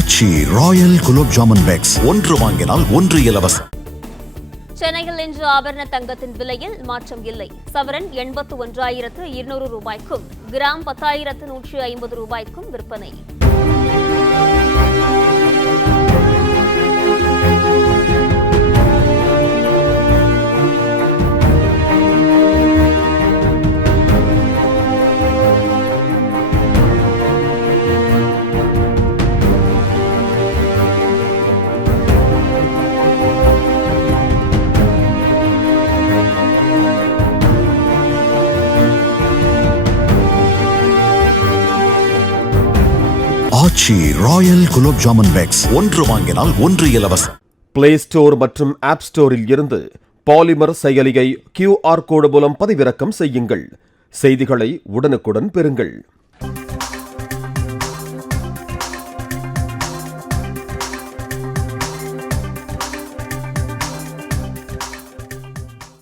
ஆச்சி Royal gulab jamun packs ஒன்று வாங்கினால் ஒன்று இலவசம். சென்னையில் இன்று ஆபரண தங்கத்தின் விலையில் மாற்றம் இல்லை. சவரன் 81,200 ரூபாய்க்கும் கிராம் 10,150 ரூபாய்க்கும் விற்பனை. ஆச்சி ராயல் குலோப் ஜாமுன் பேக்ஸ் ஒன்று வாங்கினால் ஒன்று இலவசம். பிளே ஸ்டோர் மற்றும் ஆப் ஸ்டோரில் இருந்து பாலிமர் செயலியை QR கோடு மூலம் பதிவிறக்கம் செய்யுங்கள். செய்திகளை உடனுக்குடன் பெறுங்கள்.